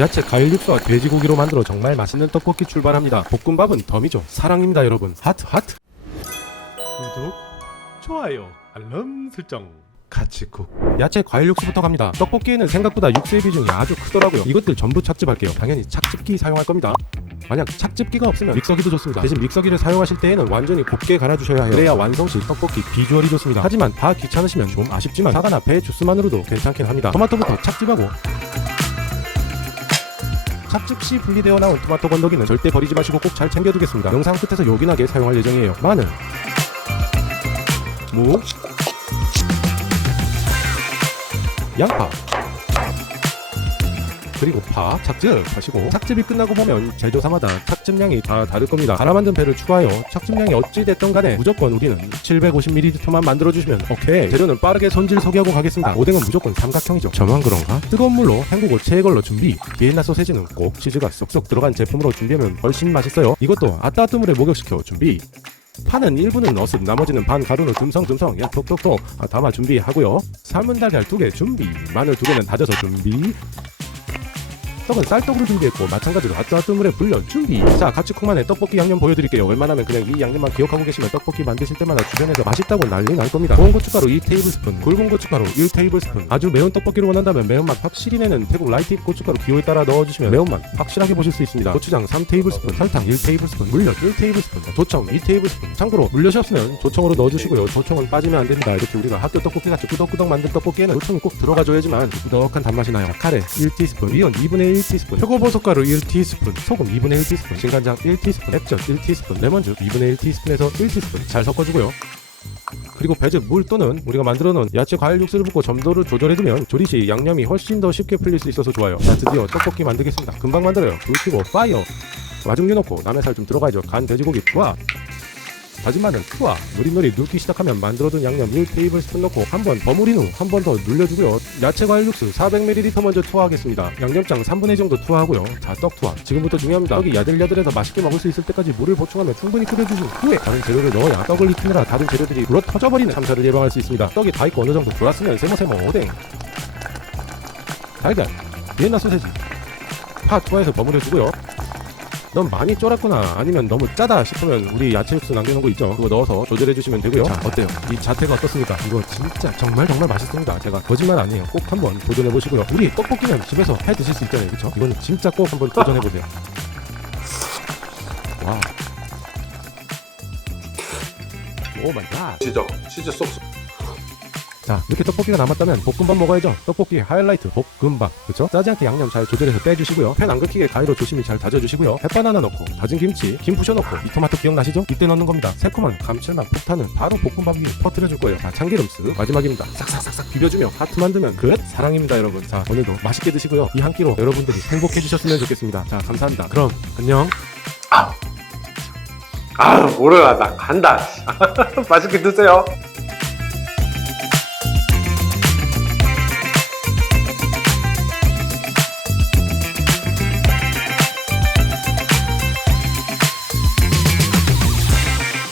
야채 과일 육수와 돼지고기로 만들어 정말 맛있는 떡볶이 출발합니다. 볶음밥은 덤이죠. 사랑입니다 여러분. 하트 하트. 구독, 좋아요, 알람 설정. 같이 쿡. 야채 과일 육수부터 갑니다. 떡볶이에는 생각보다 육수의 비중이 아주 크더라고요. 이것들 전부 착즙할게요. 당연히 착즙기 사용할 겁니다. 만약 착즙기가 없으면 믹서기도 좋습니다. 대신 믹서기를 사용하실 때에는 완전히 곱게 갈아주셔야 해요. 그래야 완성시 떡볶이 비주얼이 좋습니다. 하지만 다 귀찮으시면 좀 아쉽지만 사과나 배 주스만으로도 괜찮긴 합니다. 토마토부터 착즙하고, 착즙 시 분리되어 나온 토마토 건더기는 절대 버리지 마시고 꼭 잘 챙겨두겠습니다. 영상 끝에서 요긴하게 사용할 예정이에요. 마늘, 무, 양파, 그리고 파, 착즙 하시고, 착즙이 끝나고 보면 제조사마다 착즙량이 다 다를 겁니다. 갈아 만든 배를 추가하여 착즙량이 어찌 됐던 간에 무조건 우리는 750ml만 만들어주시면 오케이. 재료는 빠르게 손질 소개하고 가겠습니다. 오뎅은 무조건 삼각형이죠. 저만 그런가? 뜨거운 물로 헹구고 체에 걸러 준비. 비엔나 소세지는 꼭 치즈가 쏙쏙 들어간 제품으로 준비하면 훨씬 맛있어요. 이것도 아따뜨 물에 목욕시켜 준비. 파는 일부는 어습, 나머지는 반 가루로 듬성듬성 톡톡톡 담아 준비하고요. 삶은 달걀 2개 준비. 마늘 2개는 다져서 준비. 떡은 쌀떡으로 준비했고 마찬가지로 아뜨아뜨 물에 불려 준비. 자, 가츠콩만의 떡볶이 양념 보여드릴게요. 웬만하면 그냥 이 양념만 기억하고 계시면 떡볶이 만드실 때마다 주변에서 맛있다고 난리 날 겁니다. 고운 고춧가루 2테이블스푼, 굵은 고춧가루 1테이블스푼. 아주 매운 떡볶이를 원한다면 매운맛 확실히 내는 태국 라이트입 고춧가루 기호에 따라 넣어주시면 매운맛 확실하게 보실 수 있습니다. 고추장 3테이블스푼, 설탕 1테이블스푼, 물엿 1테이블스푼, 조청 2테이블스푼. 참고로 물엿이 없으면 조청으로 넣어주시고요. 조청은 빠지면 안됩니다. 이렇게 우리가 학교 떡볶이같이 꾸덕꾸덕 만든 떡볶이에는 조청이 꼭 들어가줘야지만 꾸덕한 단맛이 나요. 자, 카레 1티스푼, 미원 2분의 1티스푼, 표고버섯가루 1티스푼, 소금 2분의 1티스푼, 진간장 1티스푼, 액젓 1티스푼, 레몬즙 2분의 1티스푼에서 1티스푼 잘 섞어주고요. 그리고 배즙, 물 또는 우리가 만들어 놓은 야채 과일 육수를 붓고 점도를 조절해두면 조리 시 양념이 훨씬 더 쉽게 풀릴 수 있어서 좋아요. 자, 드디어 떡볶이 만들겠습니다. 금방 만들어요. 불 켜고 파이어. 와중류 넣고 남의 살 좀 들어가야죠. 간 돼지고기 투하, 다진 마늘 투하. 노릿노릿 눕기 시작하면 만들어둔 양념 1테이블스푼 넣고 한번 버무린 후 한 번 더 눌려주고요. 야채 과일 육수 400ml 먼저 투하하겠습니다. 양념장 3분의 1 정도 투하하고요. 자, 떡 투하. 지금부터 중요합니다. 떡이 야들야들해서 맛있게 먹을 수 있을 때까지 물을 보충하며 충분히 끓여주신 후에 다른 재료를 넣어야 떡을 익히느라 다른 재료들이 불어 터져버리는 참사를 예방할 수 있습니다. 떡이 다 익고 어느 정도 졸았으면 세모세모 오뎅, 달걀, 비엔나 소세지, 파 투하해서 버무려주고요. 너무 많이 쫄았구나, 아니면 너무 짜다 싶으면 우리 야채 육수 남겨놓은 거 있죠? 그거 넣어서 조절해주시면 되고요. 자, 어때요? 이 자태가 어떻습니까? 이거 진짜 정말 맛있습니다. 제가 거짓말 아니에요. 꼭 한번 도전해보시고요. 우리 떡볶이는 집에서 해 드실 수 있잖아요, 그쵸? 이건 진짜 꼭 한번 도전해보세요. 와, 오 마이 갓. 치즈 소스. 자, 이렇게 떡볶이가 남았다면 볶음밥 먹어야죠. 떡볶이 하이라이트 볶음밥, 그쵸? 짜지 않게 양념 잘 조절해서 빼주시고요. 팬 안 긁히게 가위로 조심히 잘 다져주시고요. 햇반 하나 넣고 다진 김치, 김 부셔넣고 이 토마토 기억나시죠? 이때 넣는 겁니다. 새콤한 감칠맛 폭탄은 바로 볶음밥 위에 퍼뜨려줄 거예요. 자, 참기름 쓱 마지막입니다. 싹싹싹싹 비벼주며 하트 만들면 끝! 사랑입니다 여러분. 자, 오늘도 맛있게 드시고요. 이 한 끼로 여러분들이 행복해지셨으면 좋겠습니다. 자, 감사합니다. 그럼 안녕. 모르겠다. 나 간다. 맛있게 드세요.